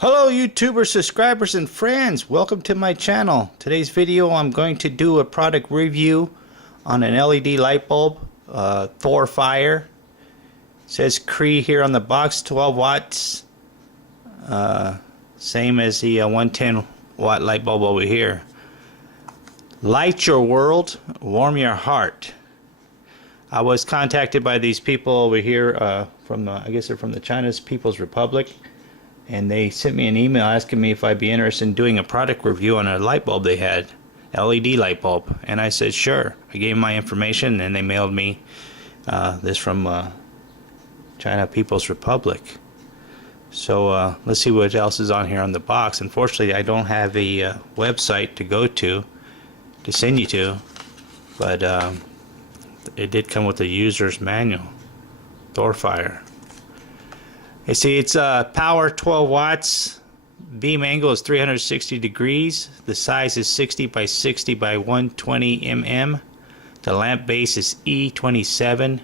Hello YouTubers, subscribers, and friends. Welcome to my channel. Today's video I'm going to do a product review on an LED light bulb, ThoreFire. It says Cree here on the box, 12 watts. Same as the 110 watt light bulb over here. Light your world, warm your heart. I was contacted by these people over here from I guess they're from the China's People's Republic. And they sent me an email asking me if I'd be interested in doing a product review on a light bulb they had, LED light bulb. And I said sure. I gave them my information and they mailed me this from China People's Republic. So let's see what else is on here on the box. Unfortunately, I don't have a website to go to send you to, but it did come with a user's manual. ThoreFire. You see, it's power 12 watts. Beam angle is 360 degrees. The size is 60 by 60 by 120 mm. The lamp base is E27.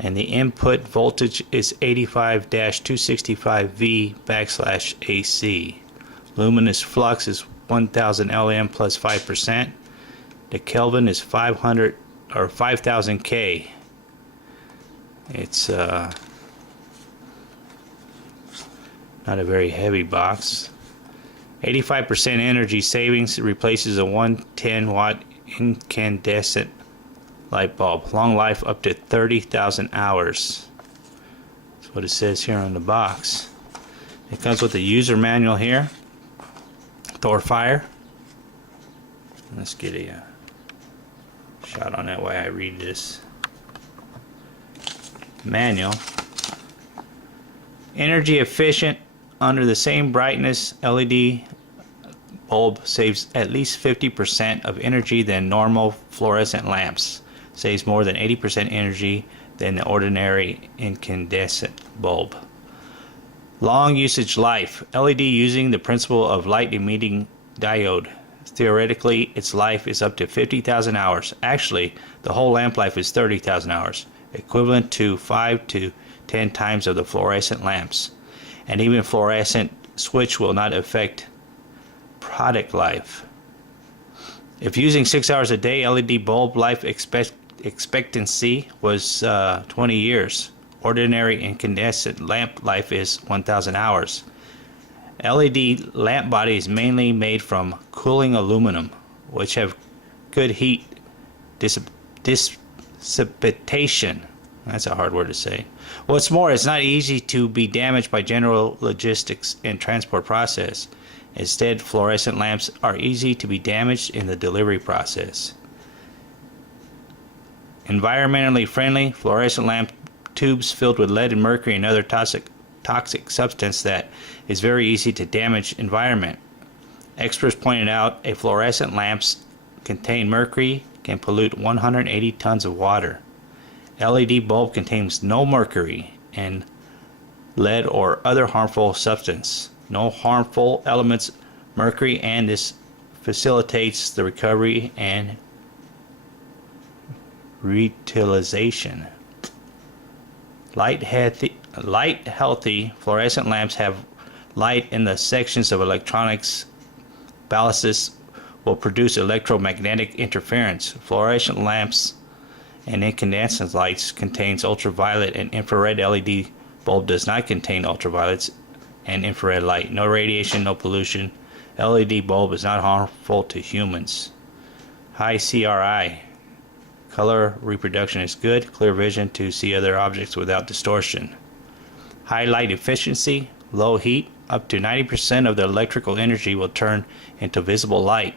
And the input voltage is 85-265V/AC. Luminous flux is 1000 LM plus 5%. The Kelvin is 500 or 5000 K. It's not a very heavy box. 85% energy savings replaces a 110 watt incandescent light bulb. Long life up to 30,000 hours. That's what it says here on the box. It comes with a user manual here. ThoreFire. Let's get a shot on that while I read this manual. Energy efficient. Under the same brightness, LED bulb saves at least 50% of energy than normal fluorescent lamps. Saves more than 80% energy than the ordinary incandescent bulb. Long usage life. LED using the principle of light emitting diode. Theoretically, its life is up to 50,000 hours. Actually, the whole lamp life is 30,000 hours, equivalent to 5 to 10 times of the fluorescent lamps. And even fluorescent switch will not affect product life. If using 6 hours a day, LED bulb life expectancy was 20 years. Ordinary incandescent lamp life is 1,000 hours. LED lamp body is mainly made from cooling aluminum, which have good heat dissipation. That's a hard word to say. What's more, it's not easy to be damaged by general logistics and transport process. Instead, fluorescent lamps are easy to be damaged in the delivery process. Environmentally friendly, fluorescent lamp tubes filled with lead and mercury and other toxic substance that is very easy to damage environment. Experts pointed out a fluorescent lamps contain mercury can pollute 180 tons of water. LED bulb contains no mercury and lead or other harmful substance. No harmful elements, mercury, and this facilitates the recovery and reutilization. Light healthy fluorescent lamps have light in the sections of electronics. Ballasts will produce electromagnetic interference. Fluorescent lamps and incandescent lights contains ultraviolet and infrared. LED bulb does not contain ultraviolets and infrared light. No radiation, no pollution. LED bulb is not harmful to humans. High CRI. Color reproduction is good. Clear vision to see other objects without distortion. High light efficiency. Low heat. Up to 90% of the electrical energy will turn into visible light.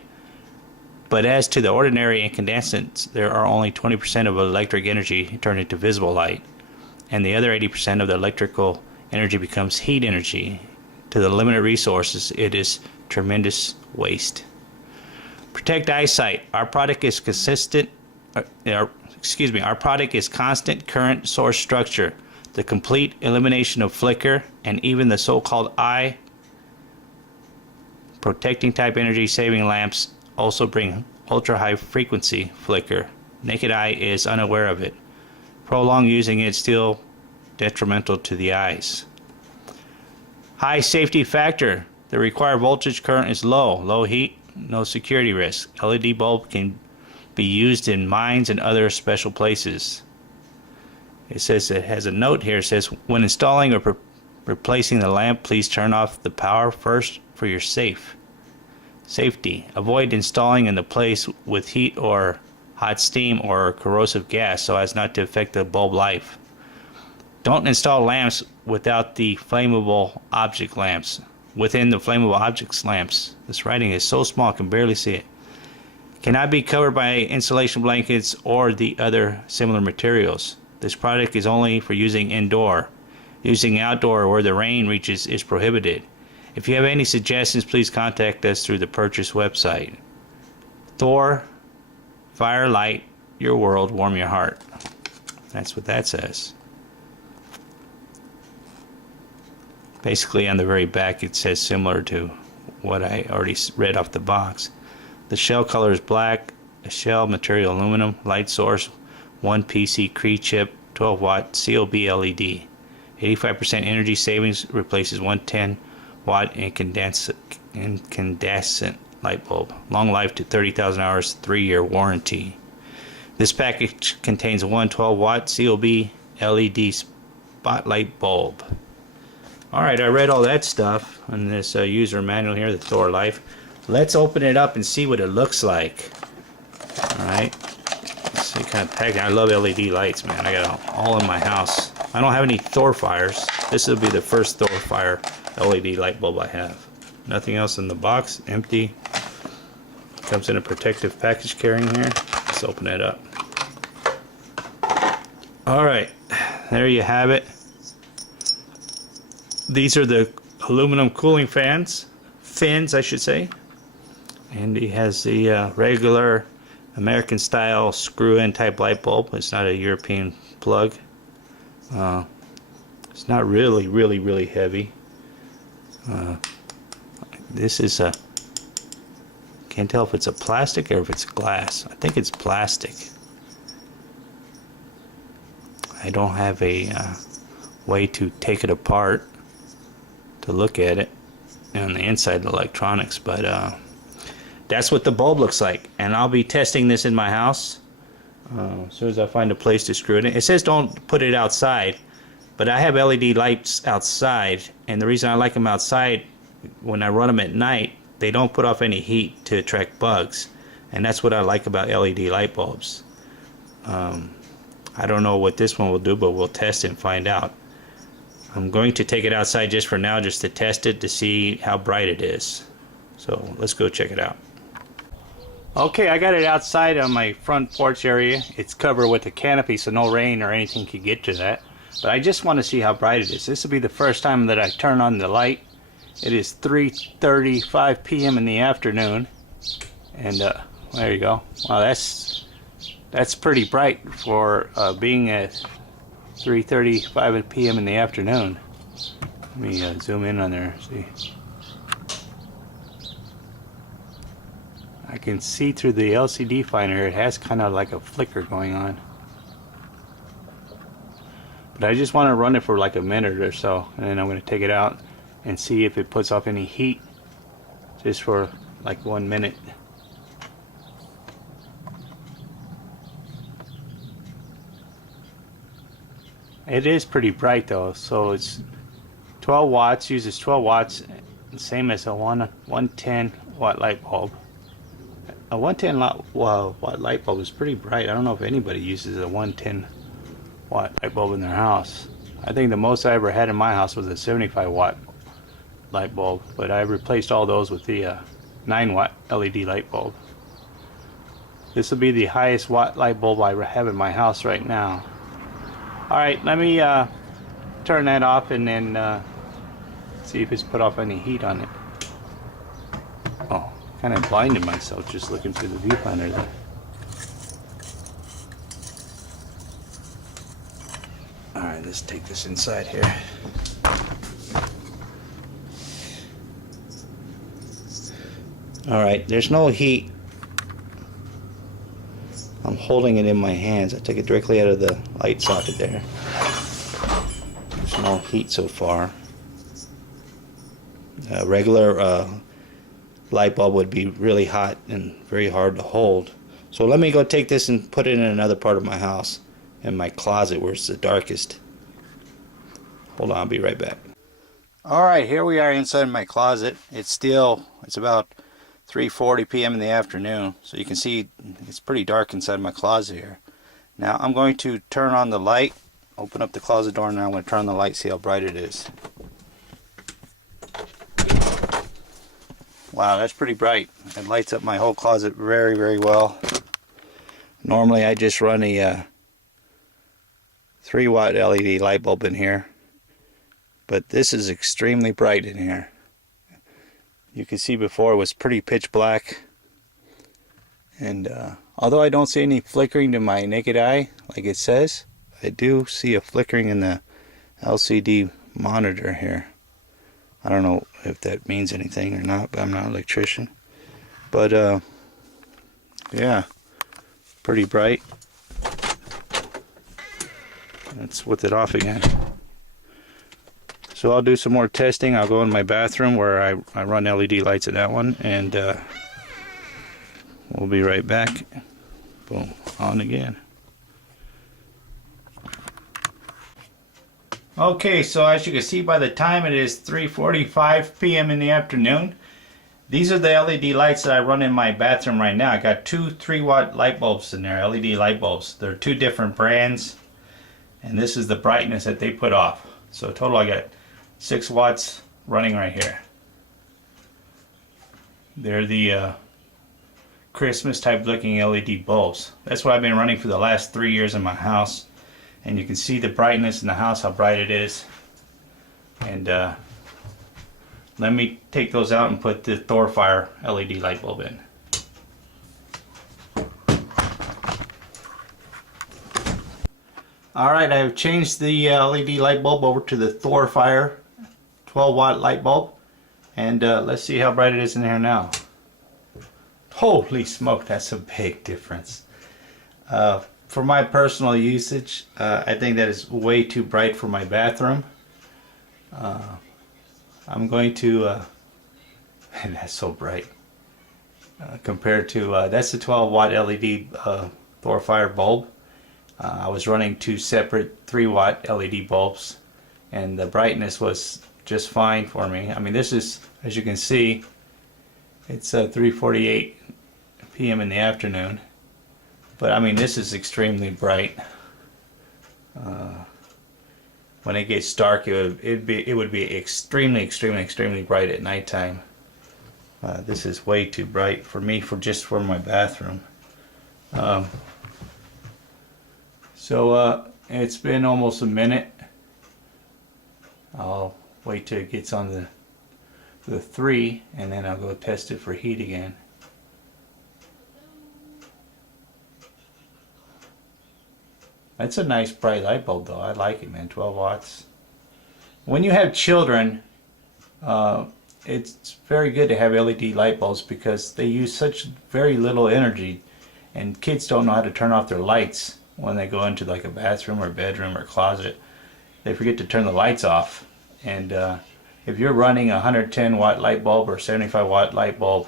But as to the ordinary incandescents, there are only 20% of electric energy turned into visible light, and the other 80% of the electrical energy becomes heat energy. To the limited resources, it is tremendous waste. Protect eyesight. Our product is Our product is constant current source structure, the complete elimination of flicker, and even the so-called eye protecting type energy saving lamps also bring ultra high frequency flicker. Naked eye is unaware of it. Prolonged using it is still detrimental to the eyes. High safety factor. The required voltage current is low. Low heat, no security risk. LED bulb can be used in mines and other special places. It says, it has a note here. It says, when installing or replacing the lamp, please turn off the power first for your safety. Avoid installing in the place with heat or hot steam or corrosive gas so as not to affect the bulb life. Don't install lamps without the flammable object lamps. Within the flammable objects lamps. This writing is so small I can barely see it. Cannot be covered by insulation blankets or the other similar materials. This product is only for using indoor. Using outdoor where the rain reaches is prohibited. If you have any suggestions, please contact us through the purchase website. ThoreFire light your world, warm your heart. That's what that says. Basically on the very back it says similar to what I already read off the box. The shell color is black, a shell material aluminum, light source, 1 PC Cree chip, 12 watt COB LED. 85% energy savings replaces 110 watt incandescent light bulb. Long life to 30,000 hours, 3-year warranty. This package contains a 112 watt COB LED spotlight bulb. Alright, I read all that stuff on this user manual here, the Thor Life. Let's open it up and see what it looks like. Alright. Let's see, kind of packaging. I love LED lights, man. I got them all in my house. I don't have any ThorFires. This will be the first ThorFire LED light bulb I have. Nothing else in the box. Empty. Comes in a protective package carrying here. Let's open it up. Alright. There you have it. These are the aluminum cooling fins, I should say. And he has the regular American style screw-in type light bulb. It's not a European plug. It's not really heavy. This is a, can't tell if it's a plastic or if it's glass. I think it's plastic. I don't have a way to take it apart to look at it on the inside of the electronics, but that's what the bulb looks like. And I'll be testing this in my house as soon as I find a place to screw it in. It says don't put it outside, but I have LED lights outside, and the reason I like them outside, when I run them at night, they don't put off any heat to attract bugs, and that's what I like about LED light bulbs. I don't know what this one will do, but we'll test it and find out. I'm going to take it outside just for now, just to test it to see how bright it is. So let's go check it out. Okay, I got it outside on my front porch area. It's covered with a canopy so no rain or anything can get to that. But I just want to see how bright it is. This will be the first time that I turn on the light. It is 3:35 p.m. in the afternoon. And there you go. Wow, that's pretty bright for being at 3:35 p.m. in the afternoon. Let me zoom in on there. See, I can see through the LCD finder. It has kind of like a flicker going on. But I just want to run it for like a minute or so, and then I'm going to take it out and see if it puts off any heat, just for like 1 minute. It is pretty bright though, so it's 12 watts, uses 12 watts, same as a 110 watt light bulb. A 110 watt light bulb is pretty bright. I don't know if anybody uses a 110 watt light bulb in their house. I think the most I ever had in my house was a 75 watt light bulb, but I replaced all those with the 9 watt LED light bulb. This will be the highest watt light bulb I have in my house right now. Alright, let me turn that off and then see if it's put off any heat on it. Oh, kind of blinded myself just looking through the viewfinder there. Alright, let's take this inside here. Alright, there's no heat. I'm holding it in my hands. I took it directly out of the light socket there. There's no heat so far. A regular light bulb would be really hot and very hard to hold. So let me go take this and put it in another part of my house, in my closet where it's the darkest. Hold on, I'll be right back. Alright, here we are inside my closet. It's about 3:40 p.m. in the afternoon, so you can see it's pretty dark inside my closet here. Now I'm going to turn on the light, open up the closet door, and I'm going to turn on the light, see how bright it is. Wow, that's pretty bright. It lights up my whole closet very, very well. Normally I just run a 3-watt LED light bulb in here, but this is extremely bright in here. You can see before it was pretty pitch black, and although I don't see any flickering to my naked eye like it says, I do see a flickering in the LCD monitor here. I don't know if that means anything or not, but I'm not an electrician. But yeah, pretty bright. Let's with it off again. So I'll do some more testing. I'll go in my bathroom where I run LED lights in that one, and we'll be right back. Boom, on again. Okay, so as you can see by the time it is 3:45 p.m. in the afternoon, these are the LED lights that I run in my bathroom right now. I got two 3-watt light bulbs in there, LED light bulbs. They're two different brands, and this is the brightness that they put off. So total I got 6 watts running right here. They're the Christmas type looking LED bulbs. That's what I've been running for the last 3 years in my house. And you can see the brightness in the house, how bright it is. And let me take those out and put the ThoreFire LED light bulb in. Alright, I've changed the LED light bulb over to the ThoreFire 12-watt light bulb. And let's see how bright it is in here now. Holy smoke, that's a big difference. For my personal usage, I think that is way too bright for my bathroom. I'm going to, that's so bright. Compared to, that's the 12-watt LED ThorFire bulb. I was running 2 separate 3-watt LED bulbs, and the brightness was just fine for me. I mean, this is, as you can see, it's 3:48 p.m. in the afternoon. But I mean, this is extremely bright. When it gets dark, it would be extremely bright at nighttime. This is way too bright for me, just for my bathroom. So it's been almost a minute. I'll wait till it gets on the 3, and then I'll go test it for heat again. That's a nice bright light bulb though. I like it, man. 12 watts. When you have children, it's very good to have LED light bulbs because they use such very little energy, and kids don't know how to turn off their lights when they go into like a bathroom or bedroom or closet. They forget to turn the lights off, and if you're running a 110 watt light bulb or 75 watt light bulb,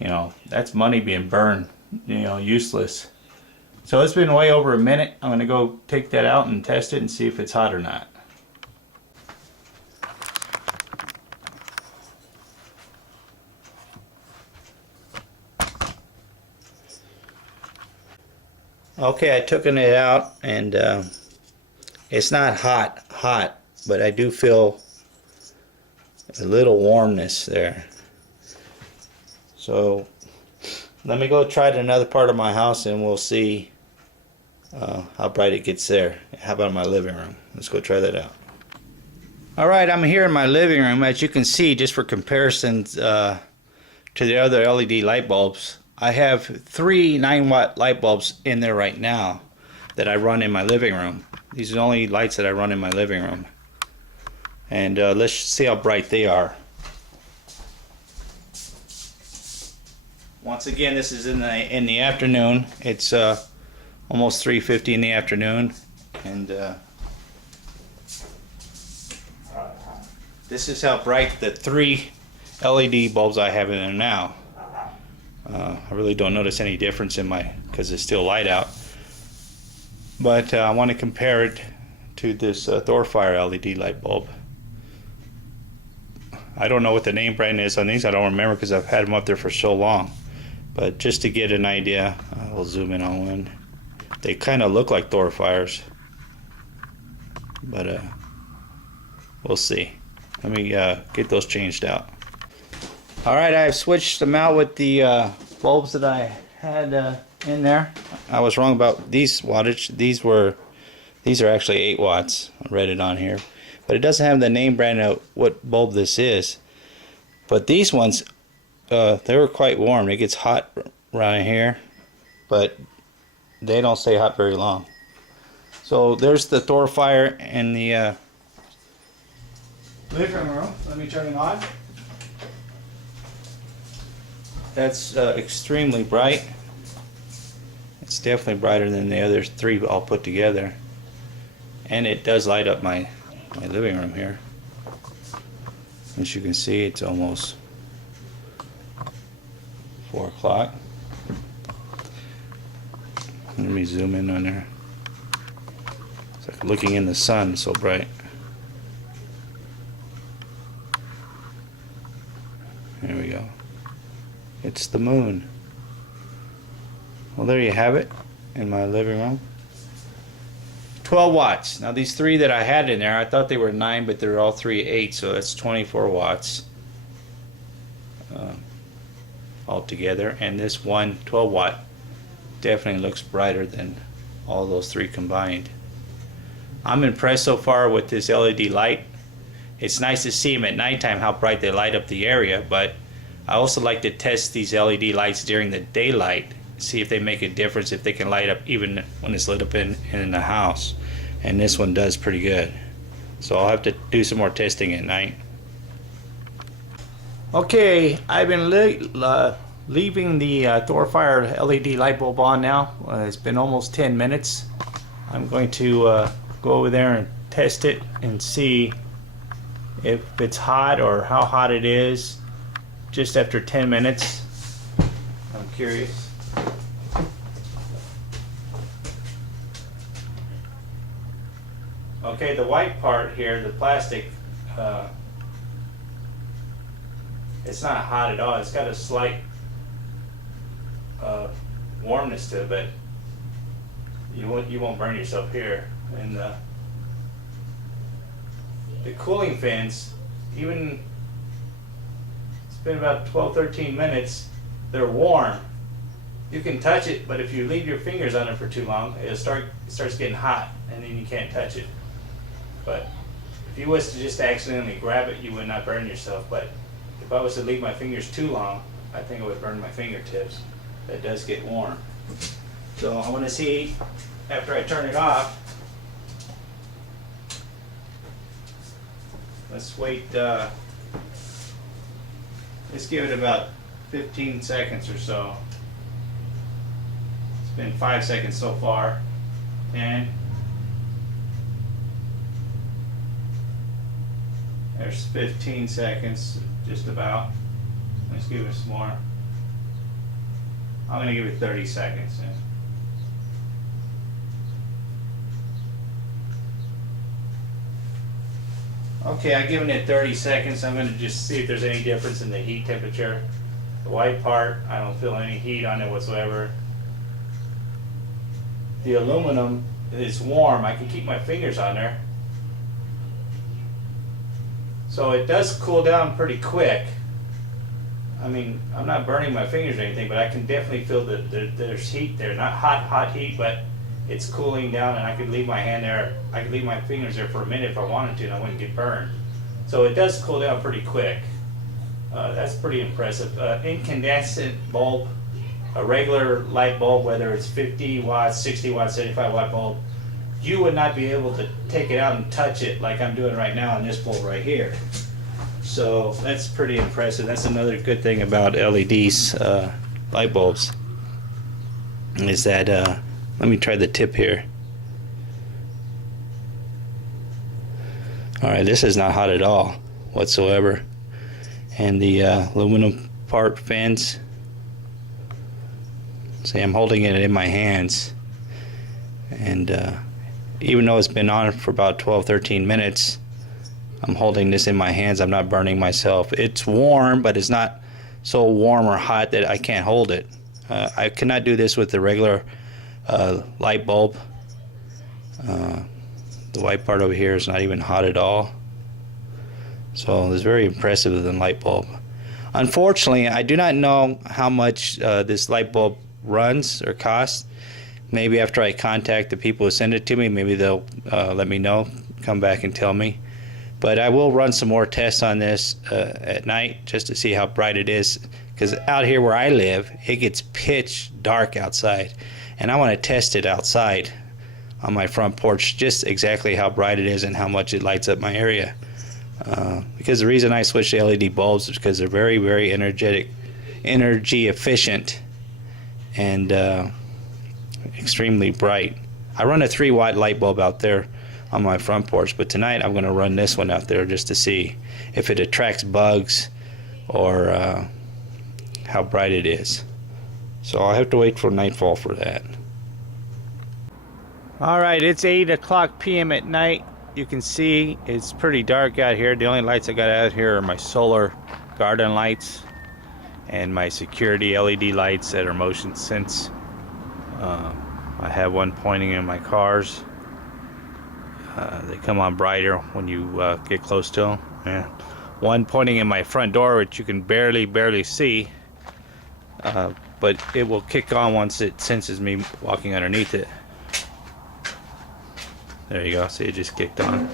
you know, that's money being burned, you know, useless. So it's been way over a minute. I'm going to go take that out and test it and see if it's hot or not. Okay, I took it out, and it's not hot, but I do feel a little warmness there. So let me go try it in another part of my house, and we'll see how bright it gets there. How about my living room? Let's go try that out. Alright, I'm here in my living room. As you can see, just for comparisons to the other LED light bulbs, I have 3 9-watt light bulbs in there right now that I run in my living room. These are the only lights that I run in my living room. And let's see how bright they are. Once again, this is in the afternoon. It's almost 3:50 in the afternoon, and this is how bright the 3 LED bulbs I have in there now. I really don't notice any difference in my, because it's still light out. But I want to compare it to this ThorFire LED light bulb. I don't know what the name brand is on these. I don't remember because I've had them up there for so long. But just to get an idea, we'll zoom in on one. They kind of look like ThorFires, but we'll see. Let me get those changed out. Alright, I've switched them out with the bulbs that I had in there. I was wrong about these wattage. These are actually 8 watts. I read it on here. But it doesn't have the name brand of what bulb this is. But these ones, they were quite warm. It gets hot around here, but they don't stay hot very long. So there's the ThorFire in the living room. Let me turn it on. That's extremely bright. It's definitely brighter than the other 3 all put together. And it does light up my living room here. As you can see, it's almost 4 o'clock. Let me zoom in on there. It's like looking in the sun, so bright. There we go. It's the moon. Well, there you have it in my living room. 12 watts. Now these 3 that I had in there, I thought they were 9, but they're all 3 8, so that's 24 watts altogether. And this one 12 watt definitely looks brighter than all those 3 combined. I'm impressed so far with this LED light. It's nice to see them at nighttime, how bright they light up the area, but I also like to test these LED lights during the daylight, see if they make a difference, if they can light up even when it's lit up in the house. And this one does pretty good. So I'll have to do some more testing at night. Okay, I've been leaving the ThorFire LED light bulb on now. It's been almost 10 minutes. I'm going to go over there and test it and see if it's hot or how hot it is just after 10 minutes. I'm curious. Okay, the white part here, the plastic, it's not hot at all. It's got a slight warmness to it, but you won't burn yourself here. And the cooling fins, even it's been about 12-13 minutes, they're warm. You can touch it, but if you leave your fingers on it for too long, it starts getting hot, and then you can't touch it. But if you was to just accidentally grab it, you would not burn yourself. But if I was to leave my fingers too long, I think it would burn my fingertips. That does get warm. So I want to see after I turn it off. Let's wait. Let's give it about 15 seconds or so. It's been 5 seconds so far. 10. There's 15 seconds, just about. Let's give it some more. I'm going to give it 30 seconds. Okay, I've given it 30 seconds. I'm going to just see if there's any difference in the heat temperature. The white part, I don't feel any heat on it whatsoever. The aluminum is warm. I can keep my fingers on there. So it does cool down pretty quick. I mean, I'm not burning my fingers or anything, but I can definitely feel that there's heat there. Not hot heat, but it's cooling down, and I could leave my hand there. I could leave my fingers there for a minute if I wanted to, and I wouldn't get burned. So it does cool down pretty quick. That's pretty impressive. Incandescent bulb, a regular light bulb, whether it's 50 watts, 60 watts, 75 watt bulb, you would not be able to take it out and touch it like I'm doing right now on this bulb right here. So that's pretty impressive. That's another good thing about LEDs, light bulbs, is that, let me try the tip here. Alright, this is not hot at all whatsoever. and the aluminum part fins. See, I'm holding it in my hands, and even though it's been on for about 12-13 minutes, I'm holding this in my hands. I'm not burning myself. It's warm, but it's not so warm or hot that I can't hold it. I cannot do this with the regular light bulb. The white part over here is not even hot at all. So it's very impressive with the light bulb. Unfortunately, I do not know how much this light bulb runs or costs. Maybe after I contact the people who send it to me, maybe they'll let me know, come back and tell me. But I will run some more tests on this at night just to see how bright it is, because out here where I live, it gets pitch dark outside, and I want to test it outside on my front porch, just exactly how bright it is and how much it lights up my area. Because the reason I switched to LED bulbs is because they're very, very energy efficient, and extremely bright. I run a 3-watt light bulb out there on my front porch, but tonight I'm going to run this one out there just to see if it attracts bugs or how bright it is. So I'll have to wait for nightfall for that. Alright, it's 8 p.m. at night. You can see it's pretty dark out here. The only lights I got out here are my solar garden lights and my security LED lights that are motion sense. I have one pointing in my cars. They come on brighter when you get close to them. And one pointing in my front door, which you can barely see, but it will kick on once it senses me walking underneath it. There you go. See, it just kicked on.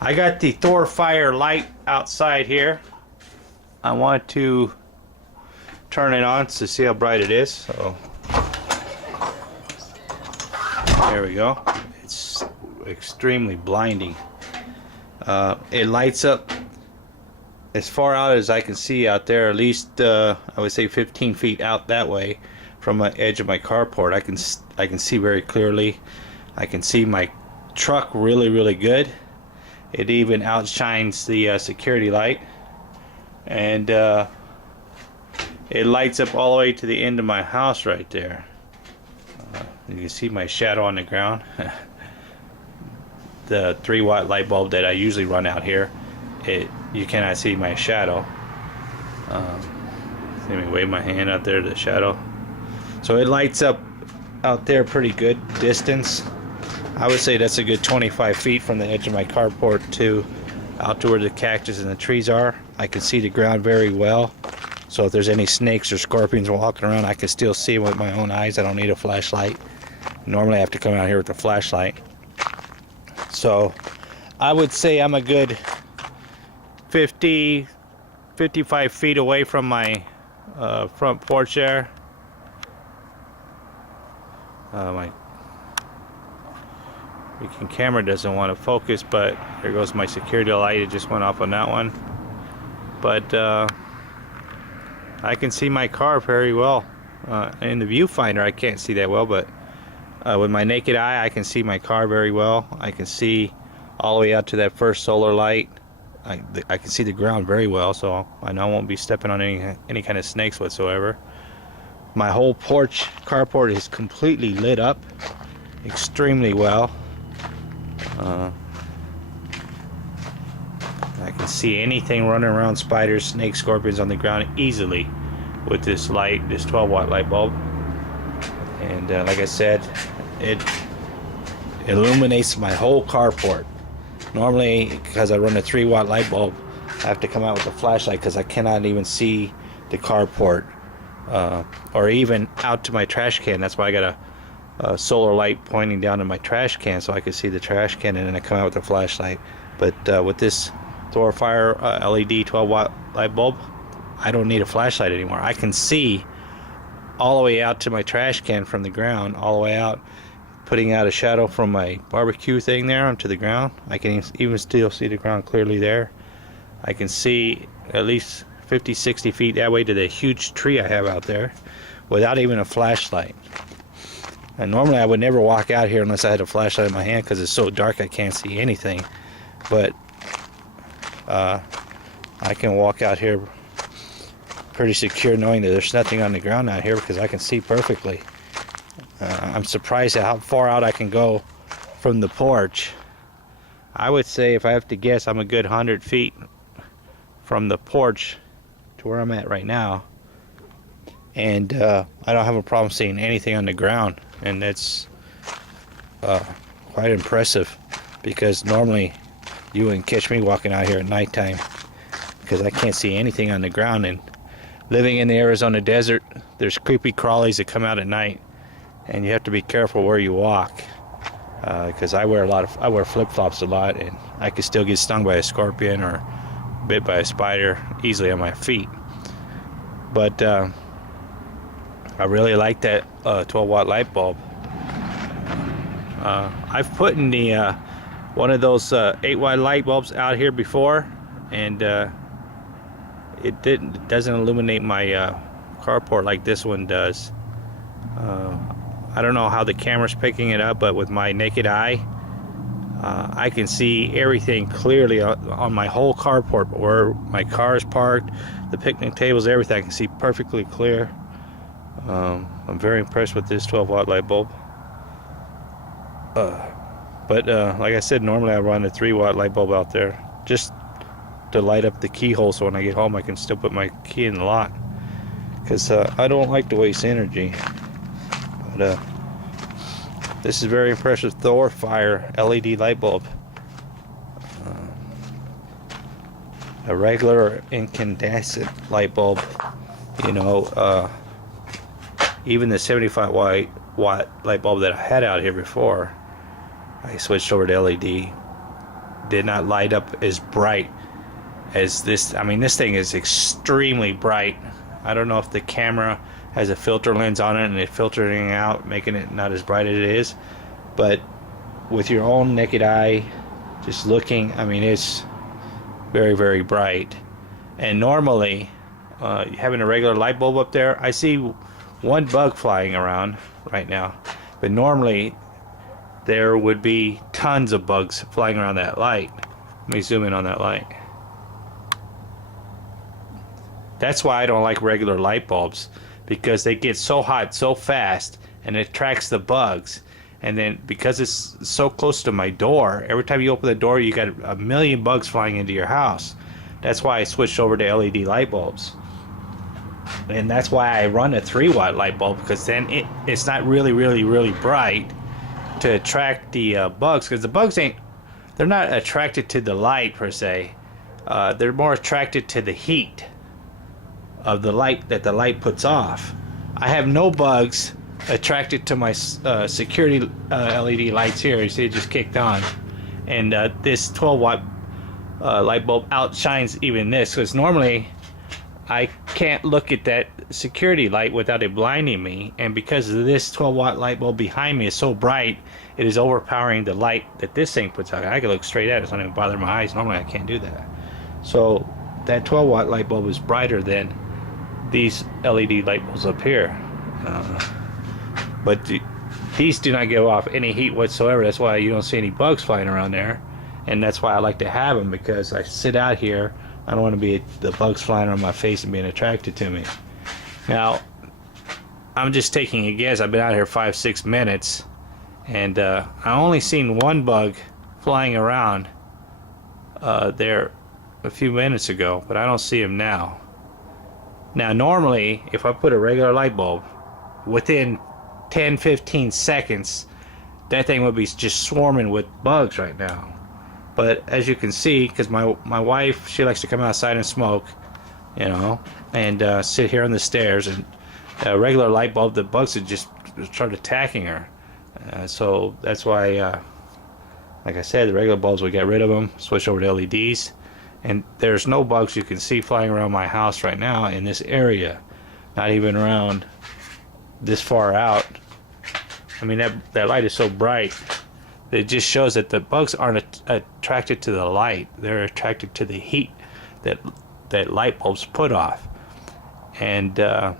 I got the ThorFire light outside here. I want to turn it on to see how bright it is. So there we go. It's extremely blinding. It lights up as far out as I can see out there, at least I would say 15 feet out that way from the edge of my carport. I can see very clearly. I can see my truck really good. It even outshines the security light, and it lights up all the way to the end of my house right there. You can see my shadow on the ground. The 3-watt light bulb that I usually run out here, you cannot see my shadow. Let me wave my hand out there to the shadow. So it lights up out there pretty good distance. I would say that's a good 25 feet from the edge of my carport to out to where the cactus and the trees are. I can see the ground very well. So if there's any snakes or scorpions walking around, I can still see them with my own eyes. I don't need a flashlight. Normally I have to come out here with a flashlight. So I would say I'm a good 55 feet away from my front porch there. My freaking camera doesn't want to focus, but there goes my security light. It just went off on that one. But I can see my car very well. In the viewfinder I can't see that well, but with my naked eye I can see my car very well. I can see all the way out to that first solar light. I can see the ground very well, so I know I won't be stepping on any kind of snakes whatsoever. My whole carport is completely lit up extremely well. I can see anything running around, spiders, snakes, scorpions on the ground easily with this light, this 12-watt light bulb. And like I said, it illuminates my whole carport. Normally, because I run a 3-watt light bulb, I have to come out with a flashlight because I cannot even see the carport or even out to my trash can. That's why I got a solar light pointing down in my trash can so I can see the trash can, and then I come out with a flashlight. But with this ThorFire LED 12-watt light bulb, I don't need a flashlight anymore. I can see all the way out to my trash can from the ground, all the way out, putting out a shadow from my barbecue thing there onto the ground. I can even still see the ground clearly there. I can see at least 50-60 feet that way to the huge tree I have out there without even a flashlight. And normally I would never walk out here unless I had a flashlight in my hand because it's so dark I can't see anything. But I can walk out here pretty secure knowing that there's nothing on the ground out here because I can see perfectly. I'm surprised at how far out I can go from the porch. I would say, if I have to guess, I'm a good 100 feet from the porch to where I'm at right now. And I don't have a problem seeing anything on the ground. And that's quite impressive, because normally you wouldn't catch me walking out here at nighttime because I can't see anything on the ground. And living in the Arizona desert, there's creepy crawlies that come out at night, and you have to be careful where you walk, because I wear flip-flops a lot, and I could still get stung by a scorpion or bit by a spider easily on my feet. But I really like that 12-watt light bulb. I've put in the one of those 8-watt light bulbs out here before, and it doesn't illuminate my carport like this one does. I don't know how the camera's picking it up, but with my naked eye, I can see everything clearly on my whole carport, where my car is parked, the picnic tables, everything. I can see perfectly clear. I'm very impressed with this 12-watt light bulb. But like I said, normally I run a 3-watt light bulb out there just to light up the keyhole, so when I get home I can still put my key in the lock, because I don't like to waste energy. But this is very impressive ThoreFire LED light bulb. A regular incandescent light bulb, you know, even the 75-watt light bulb that I had out here before, I switched over to LED, did not light up as bright as this. I mean, this thing is extremely bright. I don't know if the camera has a filter lens on it and it's filtering out, making it not as bright as it is, but with your own naked eye, just looking, I mean, it's very, very bright. And normally, having a regular light bulb up there, I see one bug flying around right now, but normally there would be tons of bugs flying around that light. Let me zoom in on that light. That's why I don't like regular light bulbs, because they get so hot so fast and it attracts the bugs. And then because it's so close to my door, every time you open the door you got a million bugs flying into your house. That's why I switched over to LED light bulbs. And that's why I run a 3-watt light bulb, because then it's not really bright to attract the bugs, because the bugs they're not attracted to the light per se. They're more attracted to the heat of the light that the light puts off. I have no bugs attracted to my security LED lights here. You see it just kicked on, and this 12-watt light bulb outshines even this, because normally I can't look at that security light without it blinding me, and because of this 12-watt light bulb behind me is so bright, it is overpowering the light that this thing puts out. I can look straight at it, it's not even bothering my eyes. Normally I can't do that. So that 12-watt light bulb is brighter than these LED light bulbs up here. But these do not give off any heat whatsoever. That's why you don't see any bugs flying around there, and that's why I like to have them, because I sit out here, I don't want to be the bugs flying on my face and being attracted to me. Now, I'm just taking a guess. I've been out here 5-6 minutes, and I only seen one bug flying around there a few minutes ago, but I don't see him now. Now, normally, if I put a regular light bulb, within 10-15 seconds, that thing would be just swarming with bugs right now. But as you can see, because my wife, she likes to come outside and smoke, you know, and sit here on the stairs, and a regular light bulb, the bugs would just start attacking her. So that's why, like I said, the regular bulbs, we got rid of them, switch over to LEDs, and there's no bugs you can see flying around my house right now in this area, not even around this far out. I mean, that light is so bright. It just shows that the bugs aren't attracted to the light. They're attracted to the heat that light bulbs put off. And the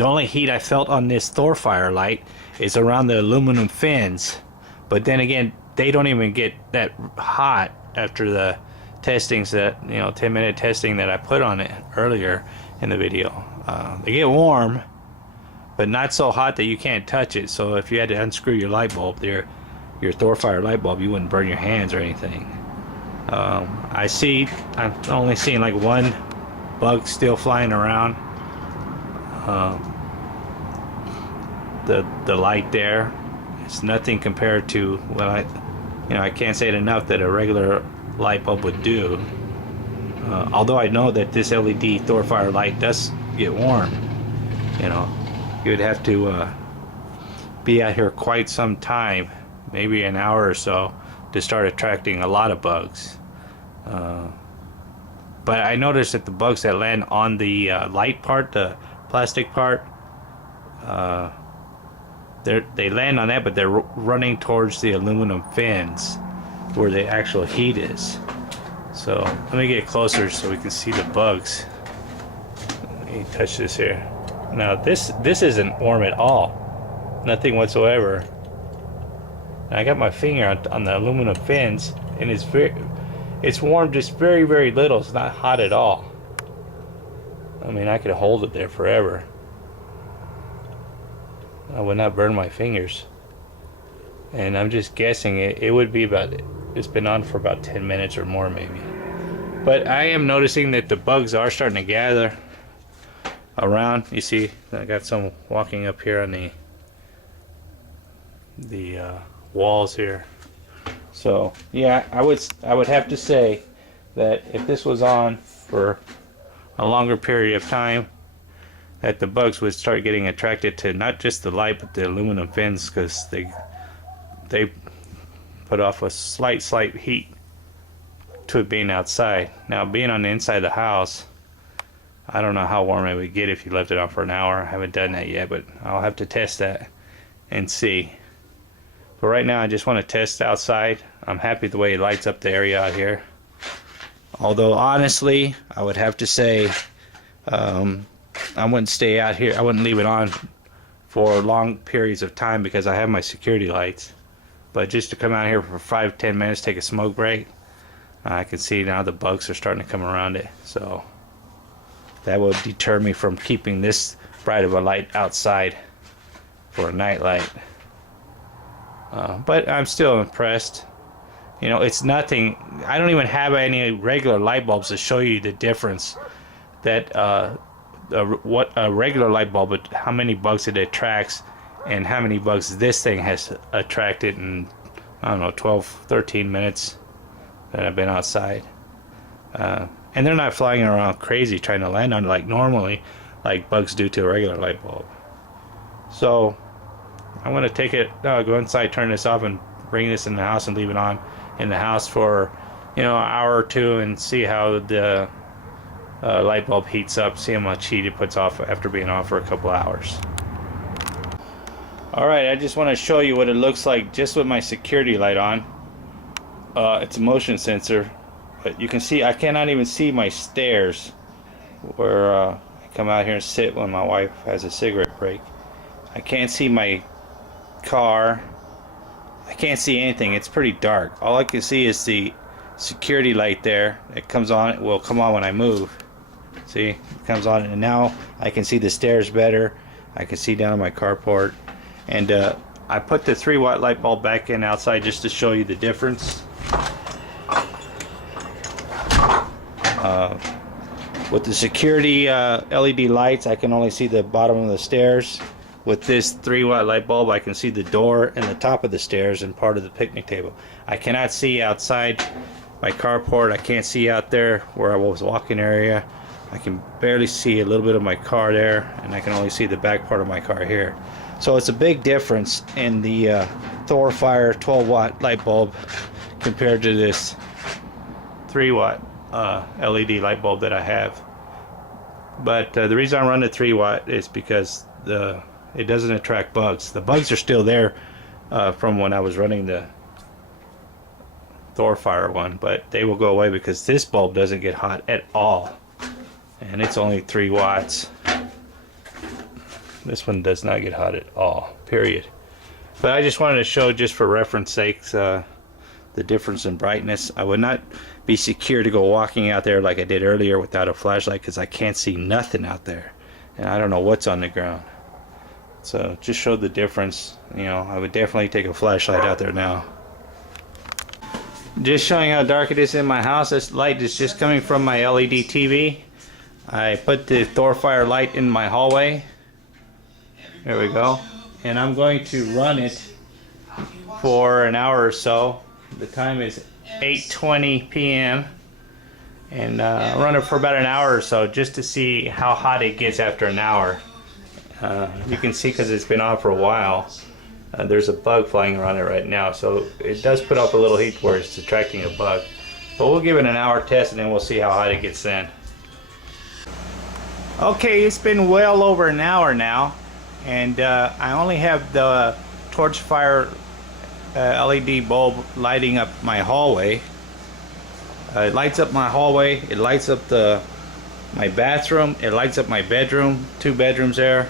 only heat I felt on this ThorFire light is around the aluminum fins. But then again, they don't even get that hot after the testings that, 10-minute testing that I put on it earlier in the video. They get warm, but not so hot that you can't touch it. So if you had to unscrew your light bulb there, your ThorFire light bulb, you wouldn't burn your hands or anything. I'm only seeing like one bug still flying around. The light there, it's nothing compared to what I can't say it enough that a regular light bulb would do. Although I know that this LED ThorFire light does get warm. You would have to be out here quite some time, maybe an hour or so, to start attracting a lot of bugs. But I noticed that the bugs that land on the light part, the plastic part, they land on that, but they're running towards the aluminum fins where the actual heat is. So let me get closer so we can see the bugs. Let me touch this here. Now this isn't warm at all, nothing whatsoever. And I got my finger on the aluminum fins, and it's warm just very, very little. It's not hot at all. I mean, I could hold it there forever. I would not burn my fingers. And I'm just guessing it would be it's been on for about 10 minutes or more maybe. But I am noticing that the bugs are starting to gather around. You see, I got some walking up here on the walls here. So yeah, I would have to say that if this was on for a longer period of time, that the bugs would start getting attracted to not just the light but the aluminum fins, because they put off a slight heat to it being outside. Now, being on the inside of the house, I don't know how warm it would get if you left it on for an hour. I haven't done that yet, but I'll have to test that and see. But right now I just want to test outside. I'm happy the way it lights up the area out here. Although honestly, I would have to say I wouldn't stay out here. I wouldn't leave it on for long periods of time because I have my security lights. But just to come out here for 5-10 minutes, take a smoke break, I can see now the bugs are starting to come around it. So that will deter me from keeping this bright of a light outside for a night light. But I'm still impressed. It's nothing. I don't even have any regular light bulbs to show you the difference that what a regular light bulb, how many bugs it attracts and how many bugs this thing has attracted in, I don't know, 12-13 minutes that I've been outside. And they're not flying around crazy trying to land on it like normally, like bugs do to a regular light bulb. So I'm going to take it, go inside, turn this off, and bring this in the house and leave it on in the house for an hour or two and see how the light bulb heats up, see how much heat it puts off after being off for a couple hours. Alright, I just want to show you what it looks like just with my security light on. It's a motion sensor, but you can see I cannot even see my stairs where I come out here and sit when my wife has a cigarette break. I can't see my car. I can't see anything. It's pretty dark. All I can see is the security light there. It comes on. It will come on when I move. See, it comes on, and now I can see the stairs better. I can see down on my carport. And I put the 3-watt light bulb back in outside just to show you the difference. With the security LED lights, I can only see the bottom of the stairs. With this 3-watt light bulb, I can see the door and the top of the stairs and part of the picnic table. I cannot see outside my carport. I can't see out there where I was walking area. I can barely see a little bit of my car there, and I can only see the back part of my car here. So it's a big difference in the ThorFire 12-watt light bulb compared to this 3-watt LED light bulb that I have. But the reason I run the 3-watt is because it doesn't attract bugs. The bugs are still there from when I was running the ThorFire one, but they will go away because this bulb doesn't get hot at all, and it's only 3 watts. This one does not get hot at all, period. But I just wanted to show, just for reference sakes, that the difference in brightness. I would not be secure to go walking out there like I did earlier without a flashlight, because I can't see nothing out there, and I don't know what's on the ground. So just showed the difference. You know, I would definitely take a flashlight out there now. Just showing how dark it is in my house. This light is just coming from my LED TV. I put the ThorFire light in my hallway. There we go. And I'm going to run it for an hour or so. The time is 8:20 p.m. and I'll run it for about an hour or so just to see how hot it gets after an hour. You can see, because it's been on for a while, there's a bug flying around it right now, so it does put off a little heat where it's attracting a bug. But we'll give it an hour test and then we'll see how hot it gets then. Okay, it's been well over an hour now, and I only have the ThorFire LED bulb lighting up my hallway. It lights up my hallway, it lights up my bathroom, it lights up my bedroom, 2 bedrooms there,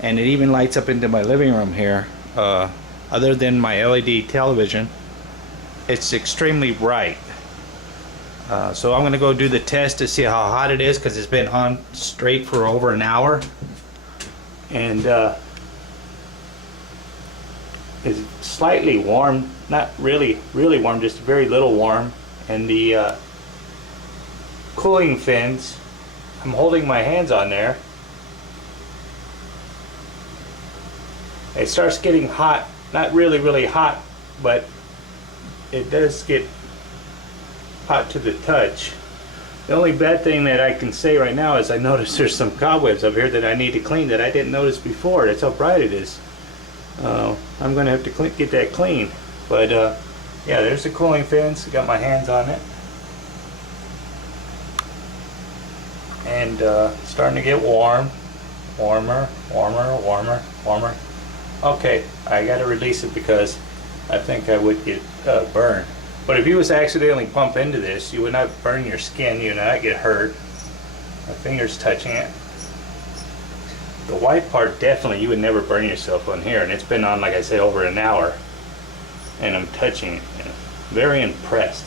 and it even lights up into my living room here. Other than my LED television, it's extremely bright. So I'm gonna go do the test to see how hot it is, because it's been on straight for over an hour, and it's slightly warm, not really warm, just very little warm. And the cooling fins, I'm holding my hands on there, it starts getting hot, not really hot, but it does get hot to the touch. The only bad thing that I can say right now is I noticed there's some cobwebs up here that I need to clean that I didn't notice before. That's how bright it is. I'm going to have to get that clean. But yeah, there's the cooling fins. Got my hands on it. And starting to get warm. Warmer. Okay, I got to release it because I think I would get burned. But if you was to accidentally pump into this, you would not burn your skin, you would not get hurt. My finger's touching it. The white part, definitely, you would never burn yourself on here. And it's been on, like I said, over an hour. And I'm touching it. Very impressed.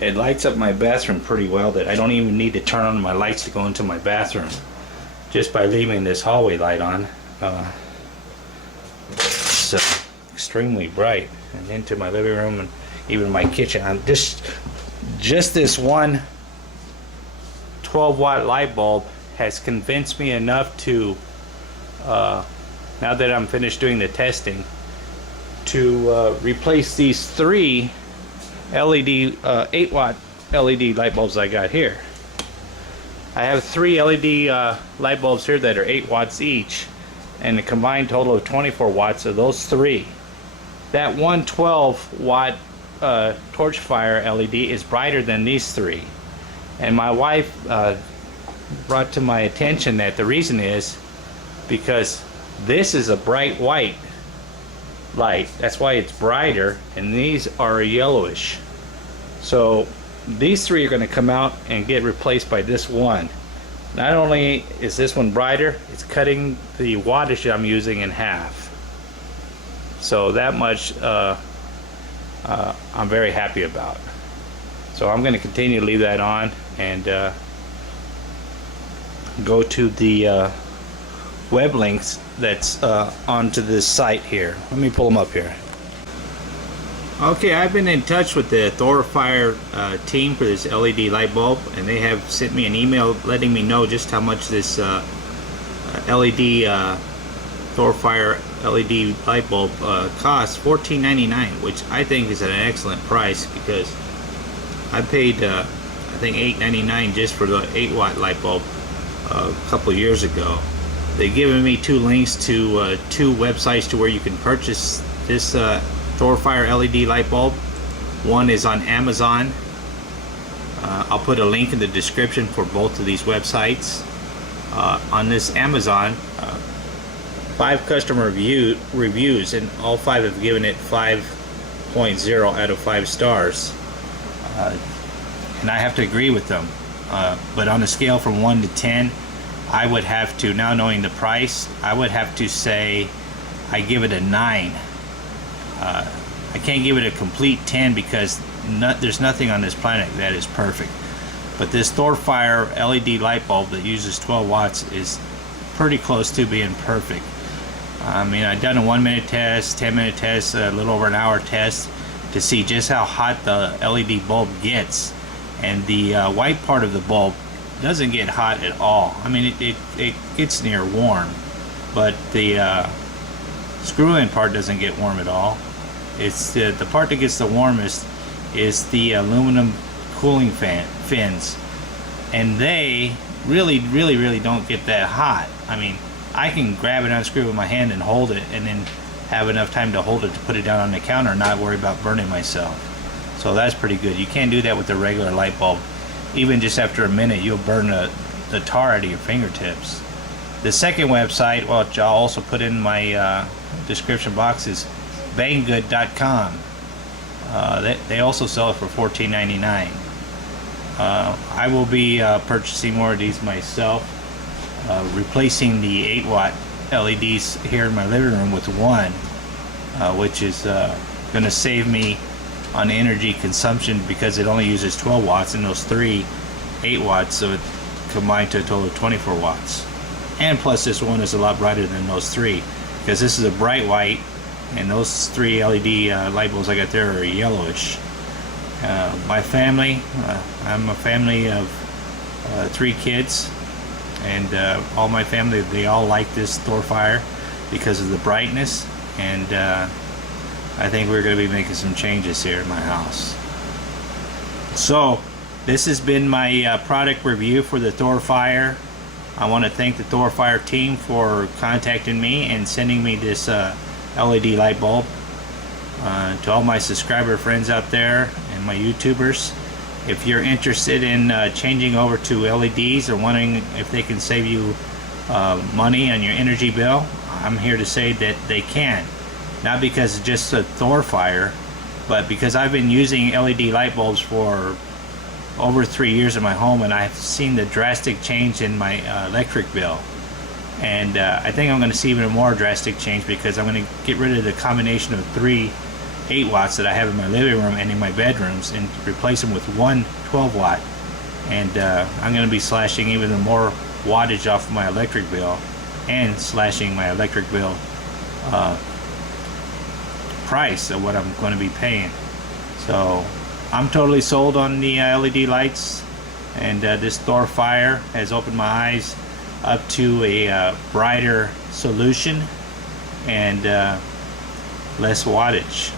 It lights up my bathroom pretty well, that I don't even need to turn on my lights to go into my bathroom. Just by leaving this hallway light on. It's extremely bright. And into my living room and even my kitchen. I'm just this one 12-watt light bulb has convinced me enough to, now that I'm finished doing the testing, to replace these 3 LED 8-watt LED light bulbs I got here. I have 3 LED light bulbs here that are 8 watts each, and a combined total of 24 watts of those 3. That one 12-watt ThorFire LED is brighter than these 3, and my wife brought to my attention that the reason is because this is a bright white light, that's why it's brighter, and these are yellowish. So these 3 are going to come out and get replaced by this one. Not only is this one brighter, it's cutting the wattage I'm using in half. So that much I'm very happy about. So I'm going to continue to leave that on and go to the web links that's onto this site here. Let me pull them up here. Okay, I've been in touch with the ThoreFire team for this LED light bulb, and they have sent me an email letting me know just how much this LED ThoreFire LED light bulb costs. $14.99, which I think is an excellent price, because I paid I think $8.99 just for the 8-watt light bulb a couple years ago. They've given me 2 links to 2 websites to where you can purchase this ThoreFire LED light bulb. One is on Amazon. I'll put a link in the description for both of these websites. On this Amazon, 5 customer reviews, and all 5 have given it 5.0 out of 5 stars. And I have to agree with them. But on a scale from 1 to 10, I would have to, now knowing the price, I would have to say I give it a 9. I I can't give it a complete 10 because there's nothing on this planet that is perfect. But this ThorFire LED light bulb that uses 12 watts is pretty close to being perfect. I mean, I've done a 1-minute test, 10-minute test, a little over an hour test to see just how hot the LED bulb gets. And the white part of the bulb doesn't get hot at all. I mean, it gets near warm, but the screw-in part doesn't get warm at all. It's the part that gets the warmest is the aluminum cooling fins, and they really don't get that hot. I mean, I can grab it, unscrew it with my hand and hold it, and then have enough time to hold it to put it down on the counter and not worry about burning myself. So that's pretty good. You can't do that with the regular light bulb. Even just after a minute, you'll burn the tar out of your fingertips. The second website, which I'll also put in my description box, is banggood.com. They also sell it for $14.99. I will be purchasing more of these myself, replacing the 8-watt LEDs here in my living room with one, which is going to save me on energy consumption because it only uses 12 watts and those 3 8 watts, so it combined to a total of 24 watts. And plus this one is a lot brighter than those 3 because this is a bright white and those 3 LED light bulbs I got there are yellowish. My family, I'm a family of 3 kids, and all my family, they all like this ThorFire because of the brightness, and I think we're going to be making some changes here in my house. So this has been my product review for the ThorFire. I want to thank the ThorFire team for contacting me and sending me this LED light bulb. To all my subscriber friends out there and my YouTubers, if you're interested in changing over to LEDs or wondering if they can save you money on your energy bill, I'm here to say that they can. Not because it's just a ThorFire, but because I've been using LED light bulbs for over 3 years in my home, and I've seen the drastic change in my electric bill. And I think I'm going to see even a more drastic change because I'm going to get rid of the combination of 3 8 watts that I have in my living room and in my bedrooms and replace them with one 12 watt. And I'm going to be slashing even more wattage off of my electric bill and slashing my electric bill price of what I'm going to be paying. So I'm totally sold on the LED lights, and this ThorFire has opened my eyes up to a brighter solution and less wattage.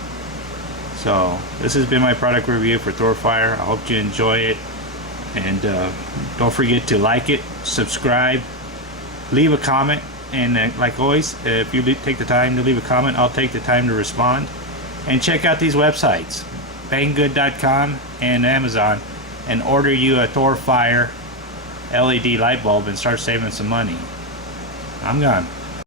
So this has been my product review for ThorFire. I hope you enjoy it, and don't forget to like it, subscribe, leave a comment, and like always, if you take the time to leave a comment, I'll take the time to respond. And check out these websites, banggood.com and Amazon, and order you a ThorFire LED light bulb and start saving some money. I'm gone.